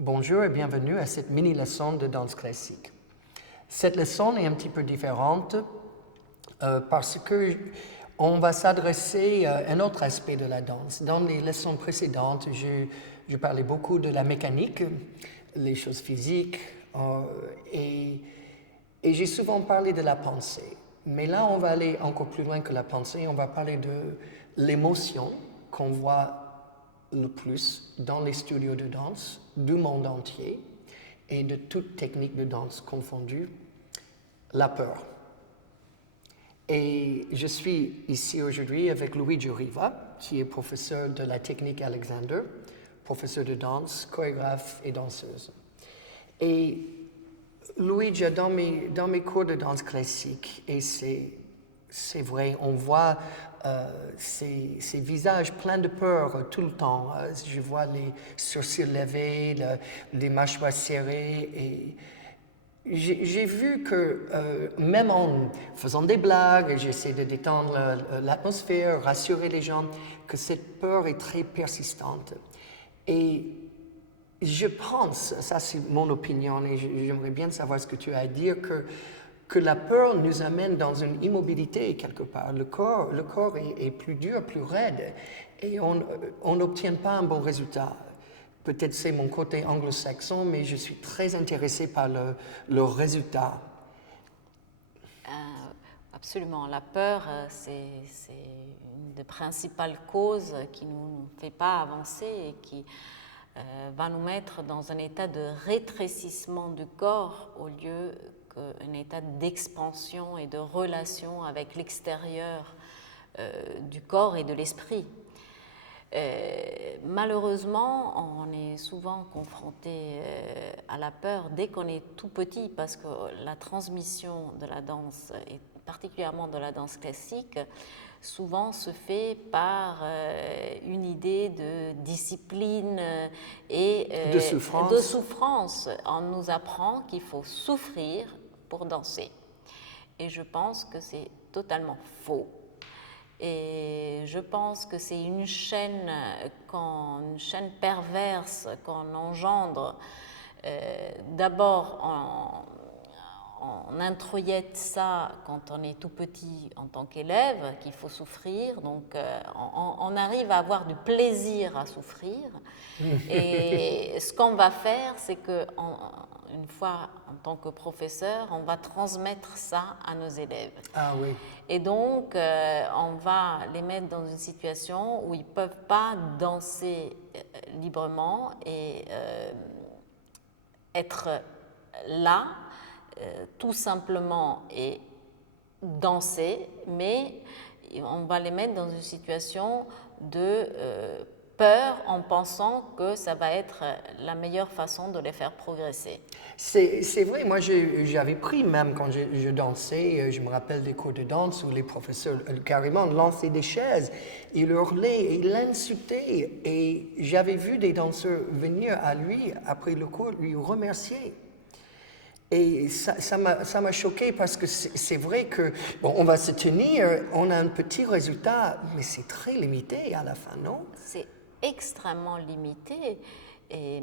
Bonjour et bienvenue à cette mini-leçon de danse classique. Cette leçon est un petit peu différente parce que on va s'adresser à un autre aspect de la danse. Dans les leçons précédentes, je parlais beaucoup de la mécanique, les choses physiques, et j'ai souvent parlé de la pensée. Mais là, on va aller encore plus loin que la pensée, on va parler de l'émotion qu'on voit le plus dans les studios de danse du monde entier et de toute technique de danse confondue, la peur. Et je suis ici aujourd'hui avec Luigi Riva, qui est professeur de la technique Alexander, professeur de danse, chorégraphe et danseuse. Et Luigi, dans mes cours de danse classique, et c'est vrai, on voit ces visages pleins de peur tout le temps. Je vois les sourcils levés, les mâchoires serrées. Et j'ai vu que même en faisant des blagues, j'essaie de détendre l'atmosphère, rassurer les gens, que cette peur est très persistante. Et je pense, ça c'est mon opinion, et j'aimerais bien savoir ce que tu as à dire, que la peur nous amène dans une immobilité quelque part. Le corps est plus dur, plus raide, et on n'obtient pas un bon résultat. Peut-être c'est mon côté anglo-saxon, mais je suis très intéressé par le résultat. Absolument. La peur, c'est une des principales causes qui ne nous fait pas avancer et qui va nous mettre dans un état de rétrécissement du corps au lieu qu'un état d'expansion et de relation avec l'extérieur du corps et de l'esprit. Malheureusement, on est souvent confronté à la peur dès qu'on est tout petit parce que la transmission de la danse, et particulièrement de la danse classique, souvent se fait par une idée de discipline et de souffrance. de souffrance. On nous apprend qu'il faut souffrir pour danser. Et je pense que c'est totalement faux. Et je pense que c'est une chaîne perverse qu'on engendre. D'abord, on introyette ça quand on est tout petit en tant qu'élève, qu'il faut souffrir. Donc, on arrive à avoir du plaisir à souffrir. Et ce qu'on va faire, c'est que une fois en tant que professeur, on va transmettre ça à nos élèves. Ah oui. Et donc, on va les mettre dans une situation où ils ne peuvent pas danser librement et être là, tout simplement, et danser, mais on va les mettre dans une situation de peur en pensant que ça va être la meilleure façon de les faire progresser. C'est vrai, moi j'avais pris même quand je dansais, je me rappelle des cours de danse où les professeurs carrément lançaient des chaises, ils hurlaient, ils l'insultaient et j'avais vu des danseurs venir à lui après le cours lui remercier. Et ça m'a choqué parce que c'est vrai que, bon, on va se tenir, on a un petit résultat, mais c'est très limité à la fin, non? C'est extrêmement limité et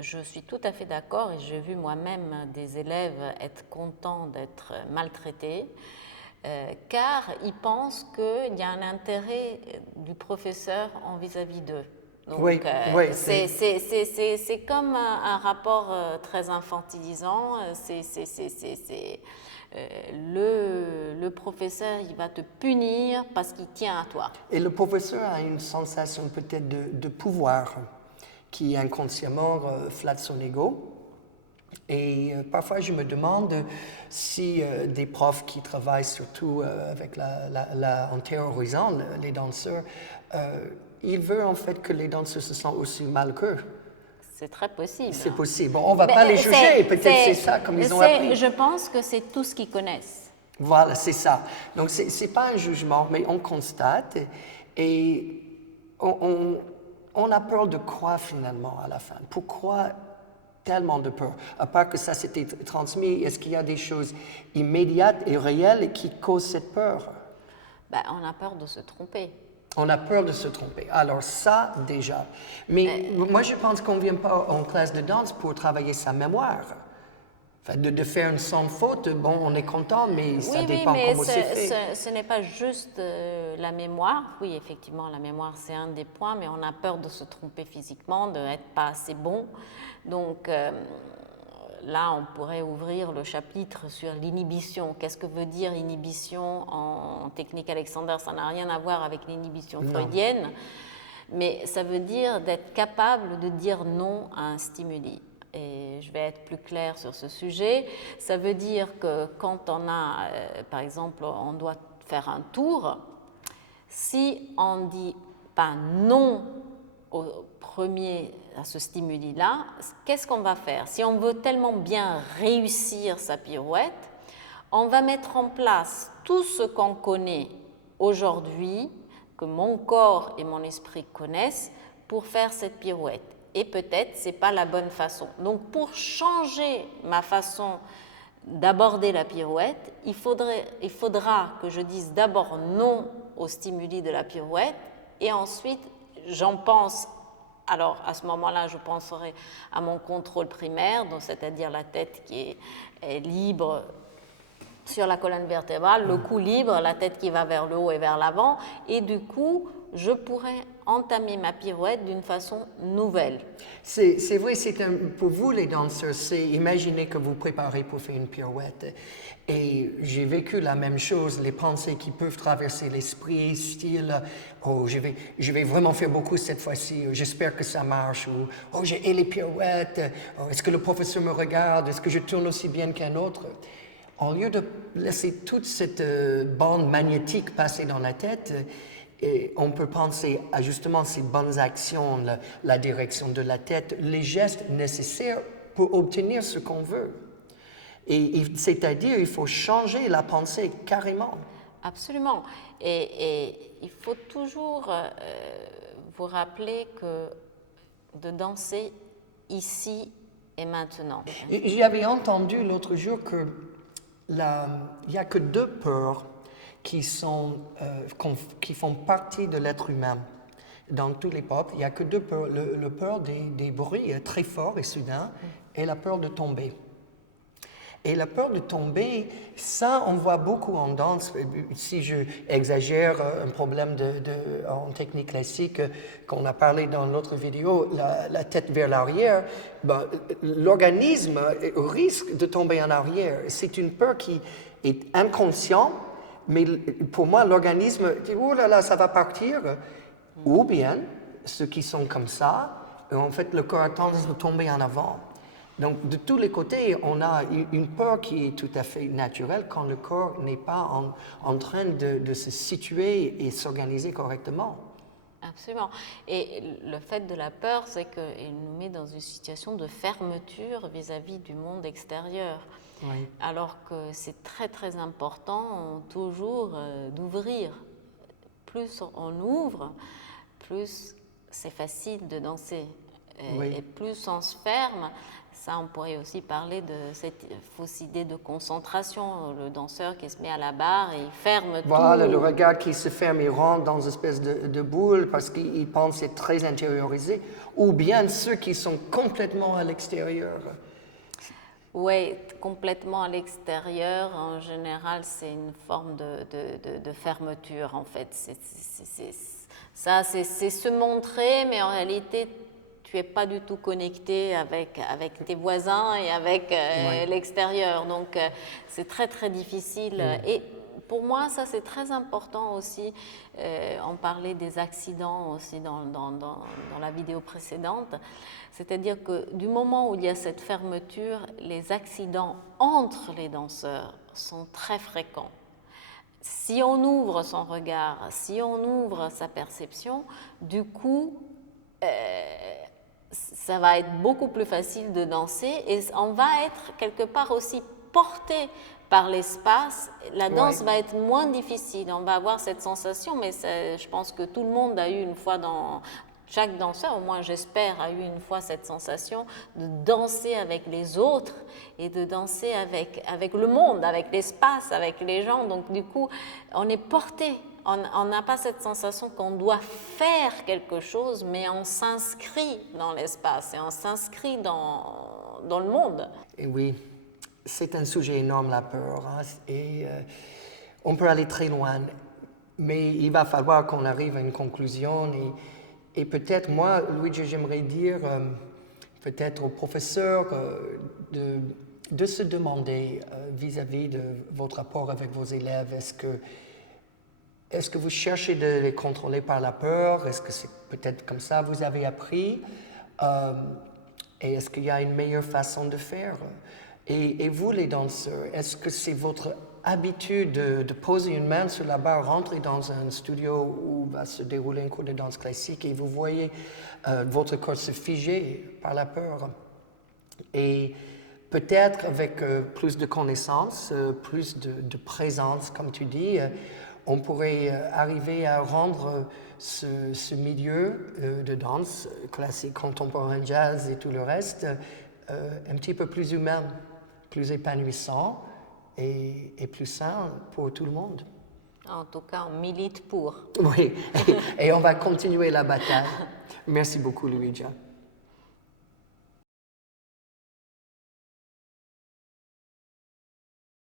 je suis tout à fait d'accord et j'ai vu moi-même des élèves être contents d'être maltraités car ils pensent qu'il y a un intérêt du professeur en vis-à-vis d'eux. Donc, oui, c'est comme un rapport très infantilisant. Le professeur, il va te punir parce qu'il tient à toi. Et le professeur a une sensation peut-être de pouvoir qui inconsciemment flatte son ego. Et parfois, je me demande si des profs qui travaillent surtout avec en terrorisant les danseurs, ils veulent en fait que les danseurs se sentent aussi mal qu'eux. C'est très possible. C'est possible. Bon, on ne va pas les juger, peut-être c'est ça comme ils ont appris. Je pense que c'est tout ce qu'ils connaissent. Voilà, c'est ça. Donc, ce n'est pas un jugement, mais on constate et on a peur de quoi finalement à la fin? Pourquoi tellement de peur? À part que ça s'était transmis, est-ce qu'il y a des choses immédiates et réelles qui causent cette peur? Ben, on a peur de se tromper. On a peur de se tromper. Alors ça, déjà. Mais moi, je pense qu'on ne vient pas en classe de danse pour travailler sa mémoire. Enfin, de faire une sans faute, bon, on est content, mais ça Oui, dépend mais comment c'est fait. ce n'est pas juste la mémoire. Oui, effectivement, la mémoire, c'est un des points, mais on a peur de se tromper physiquement, de n'être pas assez bon. Donc là, on pourrait ouvrir le chapitre sur l'inhibition. Qu'est-ce que veut dire inhibition en technique Alexander? Ça n'a rien à voir avec l'inhibition freudienne, mais ça veut dire d'être capable de dire non à un stimuli. Et je vais être plus claire sur ce sujet. Ça veut dire que quand on a, par exemple, on doit faire un tour, si on dit pas non au premier à ce stimuli-là, qu'est-ce qu'on va faire? Si on veut tellement bien réussir sa pirouette, on va mettre en place tout ce qu'on connaît aujourd'hui, que mon corps et mon esprit connaissent, pour faire cette pirouette. Et peut-être ce n'est pas la bonne façon. Donc pour changer ma façon d'aborder la pirouette, il faudra que je dise d'abord non au stimuli de la pirouette et ensuite j'en pense. Alors à ce moment-là, je penserai à mon contrôle primaire, c'est-à-dire la tête qui est libre sur la colonne vertébrale, le cou libre, la tête qui va vers le haut et vers l'avant, et du coup, je pourrais entamer ma pirouette d'une façon nouvelle. C'est vrai, pour vous les danseurs, c'est imaginer que vous préparez pour faire une pirouette. Et j'ai vécu la même chose, les pensées qui peuvent traverser l'esprit, style « Oh, je vais vraiment faire beaucoup cette fois-ci, j'espère que ça marche » ou « Oh, j'ai les pirouettes, oh, est-ce que le professeur me regarde, est-ce que je tourne aussi bien qu'un autre ?» Au lieu de laisser toute cette bande magnétique passer dans la tête, et on peut penser à justement ces bonnes actions, la direction de la tête, les gestes nécessaires pour obtenir ce qu'on veut. Et c'est-à-dire, il faut changer la pensée carrément. Absolument. Et il faut toujours vous rappeler que de danser ici et maintenant. J'avais entendu l'autre jour qu'il n'y a que deux peurs qui font partie de l'être humain. Dans tous les peuples, il n'y a que deux peurs. Le peur des bruits très forts et soudains et la peur de tomber. Et la peur de tomber, ça, on voit beaucoup en danse. Si je exagère un problème en technique classique qu'on a parlé dans l'autre vidéo, la tête vers l'arrière, ben, l'organisme risque de tomber en arrière. C'est une peur qui est inconsciente, mais pour moi, l'organisme dit « Oh là là, ça va partir ». Ou bien, ceux qui sont comme ça, en fait, le corps a tendance à tomber en avant. Donc, de tous les côtés, on a une peur qui est tout à fait naturelle quand le corps n'est pas en train de se situer et s'organiser correctement. Absolument. Et le fait de la peur, c'est qu'il nous met dans une situation de fermeture vis-à-vis du monde extérieur. Oui. Alors que c'est très très important toujours d'ouvrir. Plus on ouvre, plus c'est facile de danser. Oui. Et plus on se ferme, ça on pourrait aussi parler de cette fausse idée de concentration, le danseur qui se met à la barre et il ferme tout. Voilà, le regard qui se ferme, il rentre dans une espèce de boule parce qu'il pense être très intériorisé, ou bien ceux qui sont complètement à l'extérieur. Oui, complètement à l'extérieur, en général, c'est une forme de fermeture, en fait. C'est se montrer, mais en réalité, tu n'es pas du tout connecté avec tes voisins et avec l'extérieur. Donc, c'est très, très difficile. Et pour moi, ça, c'est très important aussi. On parlait des accidents aussi dans la vidéo précédente. C'est-à-dire que du moment où il y a cette fermeture, les accidents entre les danseurs sont très fréquents. Si on ouvre son regard, si on ouvre sa perception, du coup, ça va être beaucoup plus facile de danser et on va être quelque part aussi porté par l'espace. La danse va être moins difficile, on va avoir cette sensation, mais je pense que tout le monde a eu une fois Chaque danseur, au moins j'espère, a eu une fois cette sensation de danser avec les autres et de danser avec le monde, avec l'espace, avec les gens. Donc du coup, on est porté. On n'a pas cette sensation qu'on doit faire quelque chose, mais on s'inscrit dans l'espace et on s'inscrit dans le monde. Et oui, c'est un sujet énorme, la peur, hein, et on peut aller très loin, mais il va falloir qu'on arrive à une conclusion. Et peut-être, moi, Luigi, j'aimerais dire, peut-être aux professeurs de se demander vis-à-vis de votre rapport avec vos élèves, est-ce que vous cherchez de les contrôler par la peur? Est-ce que c'est peut-être comme ça vous avez appris? Et est-ce qu'il y a une meilleure façon de faire? Et vous, les danseurs, est-ce que c'est votre habitude de poser une main sur la barre, rentrer dans un studio où va se dérouler un cours de danse classique et vous voyez votre corps se figer par la peur? Et peut-être avec plus de connaissances, plus de présence, comme tu dis, on pourrait arriver à rendre ce milieu de danse classique, contemporain, jazz et tout le reste un petit peu plus humain, plus épanouissant et plus sain pour tout le monde. En tout cas, on milite pour. Oui, et on va continuer la bataille. Merci beaucoup, Luigia.